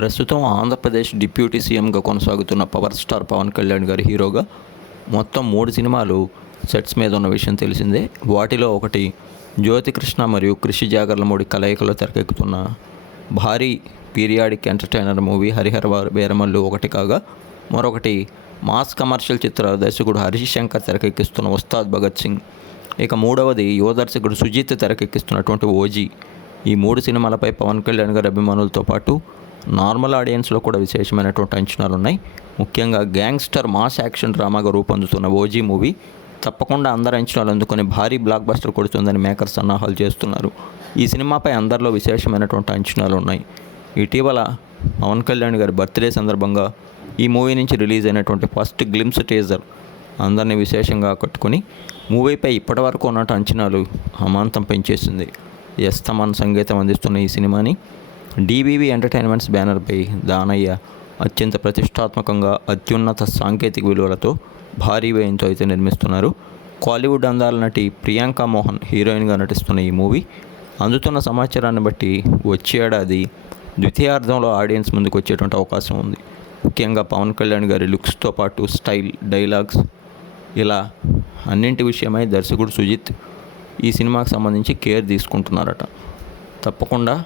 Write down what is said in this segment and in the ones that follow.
ప్రస్తుతం ఆంధ్రప్రదేశ్ డిప్యూటీ సీఎంగా కొనసాగుతున్న పవర్ స్టార్ పవన్ కళ్యాణ్ గారి హీరోగా మొత్తం 3 సినిమాలు సెట్స్ మీద ఉన్న విషయం తెలిసిందే. వాటిలో ఒకటి జ్యోతికృష్ణ మరియు కృషి జాగర్లమూడి కలయికలో తెరకెక్కుతున్న భారీ periodic entertainer movie Harihara Veeramallu ఒకటి కాగా, మరొకటి మాస్ కమర్షియల్ చిత్ర దర్శకుడు హరిశంకర్ తెరకెక్కిస్తున్న ఉస్తాద్ భగత్ సింగ్, ఇక మూడవది యువ దర్శకుడు సుజిత్ తెరకెక్కిస్తున్నటువంటి ఓజీ. ఈ 3 సినిమాలపై పవన్ కళ్యాణ్ గారి అభిమానులతో పాటు నార్మల్ ఆడియన్స్లో కూడా విశేషమైనటువంటి అంచనాలు ఉన్నాయి. ముఖ్యంగా గ్యాంగ్స్టర్ మాస్ యాక్షన్ డ్రామాగా రూపొందుతున్న ఓజీ మూవీ తప్పకుండా అందరి అంచనాలు అందుకొని భారీ బ్లాక్ బస్టర్ కొడుతుందని మేకర్స్ సన్నాహాలు చేస్తున్నారు. ఈ సినిమాపై అందరిలో విశేషమైనటువంటి అంచనాలు ఉన్నాయి. ఇటీవల పవన్ కళ్యాణ్ గారి బర్త్డే సందర్భంగా ఈ మూవీ నుంచి రిలీజ్ అయినటువంటి ఫస్ట్ గ్లిమ్స్ టీజర్ అందరినీ విశేషంగా ఆకట్టుకొని మూవీపై ఇప్పటివరకు ఉన్నట్టు అంచనాలు అమాంతం పెంచేసింది. ఎస్ తమన్ సంగీతం అందిస్తున్న ఈ సినిమాని డివివి ఎంటర్టైన్మెంట్స్ బ్యానర్పై దానయ్య అత్యంత ప్రతిష్టాత్మకంగా అత్యున్నత సాంకేతిక విలువలతో భారీ వ్యయంతో అయితే నిర్మిస్తున్నారు. కాలీవుడ్ అందాల నటి ప్రియాంక మోహన్ హీరోయిన్గా నటిస్తున్న ఈ మూవీ అందుతున్న సమాచారాన్ని బట్టి వచ్చే ఏడాది ద్వితీయార్థంలో ఆడియన్స్ ముందుకు వచ్చేటువంటి అవకాశం ఉంది. ముఖ్యంగా పవన్ కళ్యాణ్ గారి లుక్స్తో పాటు స్టైల్, డైలాగ్స్ ఇలా అన్నింటి విషయమై దర్శకుడు సుజిత్ ఈ సినిమాకి సంబంధించి కేర్ తీసుకుంటున్నారట. తప్పకుండా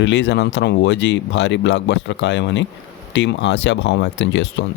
రిలీజ్ అనంతరం ఓజీ భారీ బ్లాక్ బస్టర్ ఖాయమని టీం ఆశాభావం వ్యక్తం చేస్తోంది.